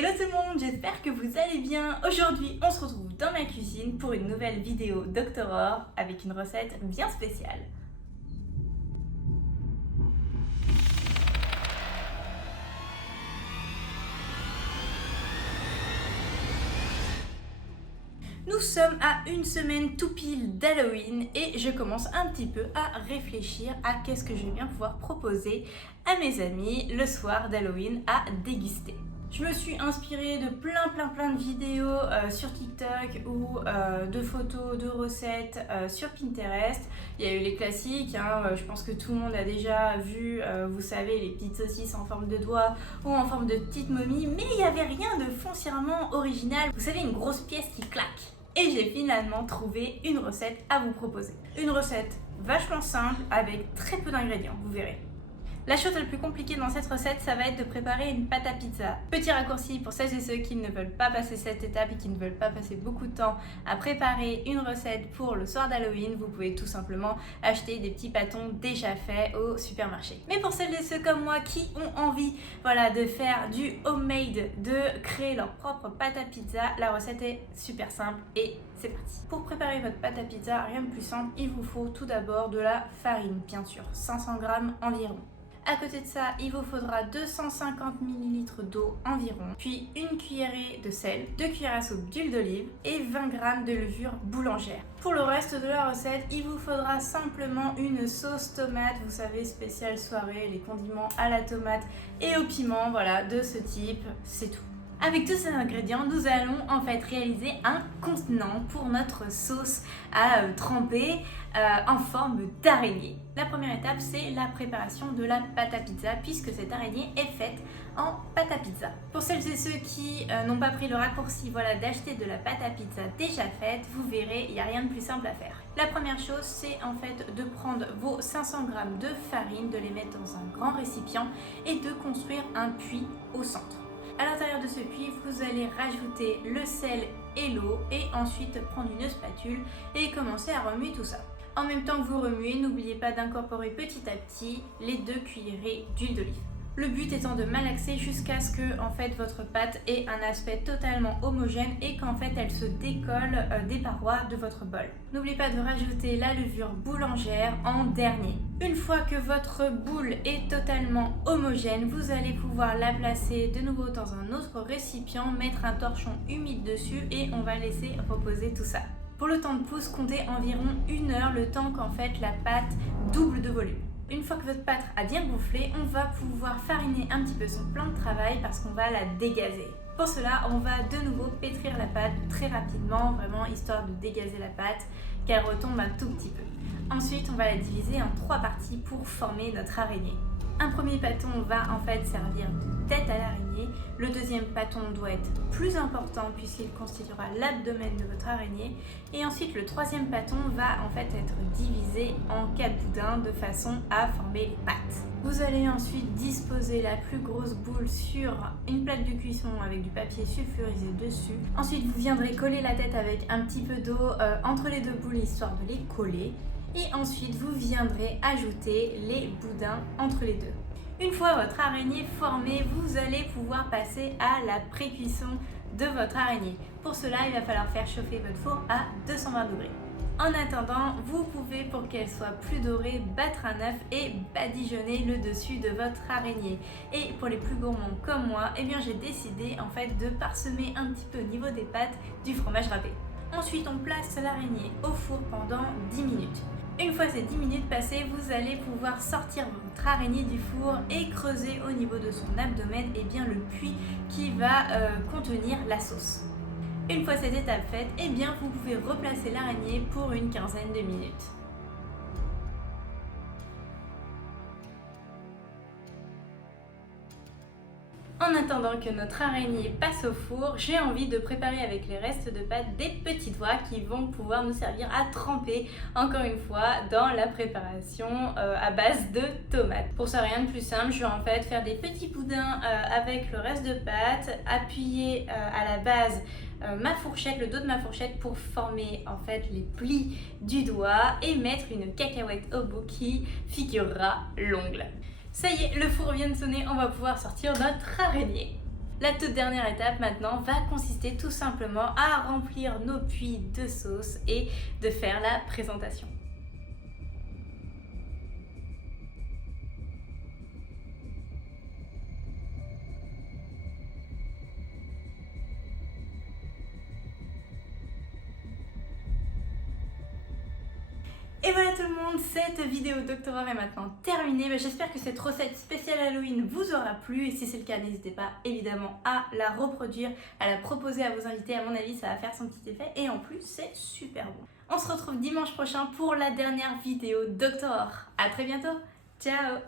Hello tout le monde, j'espère que vous allez bien. Aujourd'hui, on se retrouve dans ma cuisine pour une nouvelle vidéo Doctoror avec une recette bien spéciale. Nous sommes à une semaine tout pile d'Halloween et je commence un petit peu à réfléchir à qu'est-ce que je vais bien pouvoir proposer à mes amis le soir d'Halloween à déguster. Je me suis inspirée de plein de vidéos sur TikTok ou de photos, de recettes sur Pinterest. Il y a eu les classiques, je pense que tout le monde a déjà vu, vous savez, les petites saucisses en forme de doigt ou en forme de petite momie, mais il n'y avait rien de foncièrement original. Vous savez, une grosse pièce qui claque. Et j'ai finalement trouvé une recette à vous proposer. Une recette vachement simple avec très peu d'ingrédients, vous verrez. La chose la plus compliquée dans cette recette, ça va être de préparer une pâte à pizza. Petit raccourci pour celles et ceux qui ne veulent pas passer cette étape et qui ne veulent pas passer beaucoup de temps à préparer une recette pour le soir d'Halloween, vous pouvez tout simplement acheter des petits pâtons déjà faits au supermarché. Mais pour celles et ceux comme moi qui ont envie de faire du homemade, de créer leur propre pâte à pizza, la recette est super simple et c'est parti. Pour préparer votre pâte à pizza, rien de plus simple, il vous faut tout d'abord de la farine, bien sûr, 500 g environ. À côté de ça, il vous faudra 250 ml d'eau environ, puis une cuillerée de sel, 2 cuillères à soupe d'huile d'olive et 20 g de levure boulangère. Pour le reste de la recette, il vous faudra simplement une sauce tomate, vous savez, spéciale soirée, les condiments à la tomate et au piment, voilà, de ce type, c'est tout. Avec tous ces ingrédients, nous allons en fait réaliser un contenant pour notre sauce à tremper en forme d'araignée. La première étape, c'est la préparation de la pâte à pizza puisque cette araignée est faite en pâte à pizza. Pour celles et ceux qui n'ont pas pris le raccourci d'acheter de la pâte à pizza déjà faite, vous verrez, il n'y a rien de plus simple à faire. La première chose, c'est en fait de prendre vos 500 g de farine, de les mettre dans un grand récipient et de construire un puits au centre. À l'intérieur de ce puits, vous allez rajouter le sel et l'eau et ensuite prendre une spatule et commencer à remuer tout ça. En même temps que vous remuez, n'oubliez pas d'incorporer petit à petit les 2 cuillerées d'huile d'olive. Le but étant de malaxer jusqu'à ce que en fait, votre pâte ait un aspect totalement homogène et qu'en fait elle se décolle des parois de votre bol. N'oubliez pas de rajouter la levure boulangère en dernier. Une fois que votre boule est totalement homogène, vous allez pouvoir la placer de nouveau dans un autre récipient, mettre un torchon humide dessus et on va laisser reposer tout ça. Pour le temps de pousse, comptez environ 1 heure, le temps qu'en fait la pâte double de volume. Une fois que votre pâte a bien gonflé, on va pouvoir fariner un petit peu son plan de travail parce qu'on va la dégazer. Pour cela, on va de nouveau pétrir la pâte très rapidement, vraiment histoire de dégazer la pâte, qu'elle retombe un tout petit peu. Ensuite, on va la diviser en 3 parties pour former notre araignée. Un premier pâton va en fait servir de tête à l'araignée. Le deuxième pâton doit être plus important puisqu'il constituera l'abdomen de votre araignée. Et ensuite, le troisième pâton va en fait être divisé en 4 boudins de façon à former les pattes. Vous allez ensuite disposer la plus grosse boule sur une plaque de cuisson avec du papier sulfurisé dessus. Ensuite, vous viendrez coller la tête avec un petit peu d'eau entre les 2 boules histoire de les coller. Et ensuite, vous viendrez ajouter les boudins entre les deux. Une fois votre araignée formée, vous allez pouvoir passer à la pré-cuisson de votre araignée. Pour cela, il va falloir faire chauffer votre four à 220 degrés. En attendant, vous pouvez, pour qu'elle soit plus dorée, battre un œuf et badigeonner le dessus de votre araignée. Et pour les plus gourmands comme moi, j'ai décidé en fait de parsemer un petit peu au niveau des pâtes du fromage râpé. Ensuite, on place l'araignée au four pendant 10 minutes. Une fois ces 10 minutes passées, vous allez pouvoir sortir votre araignée du four et creuser au niveau de son abdomen le puits qui va contenir la sauce. Une fois cette étape faite, vous pouvez replacer l'araignée pour une quinzaine de minutes. En attendant que notre araignée passe au four, j'ai envie de préparer avec les restes de pâte des petites doigts qui vont pouvoir nous servir à tremper encore une fois dans la préparation à base de tomates. Pour ça, rien de plus simple, je vais en fait faire des petits boudins avec le reste de pâte, appuyer à la base ma fourchette, le dos de ma fourchette pour former en fait les plis du doigt et mettre une cacahuète au bout qui figurera l'ongle. Ça y est, le four vient de sonner, on va pouvoir sortir notre araignée. La toute dernière étape maintenant va consister tout simplement à remplir nos puits de sauce et de faire la présentation. Et voilà tout le monde, cette vidéo doctorat est maintenant terminée. J'espère que cette recette spéciale Halloween vous aura plu et si c'est le cas, n'hésitez pas évidemment à la reproduire, à la proposer à vos invités. À mon avis, ça va faire son petit effet et en plus, c'est super bon. On se retrouve dimanche prochain pour la dernière vidéo doctorat. À très bientôt, ciao!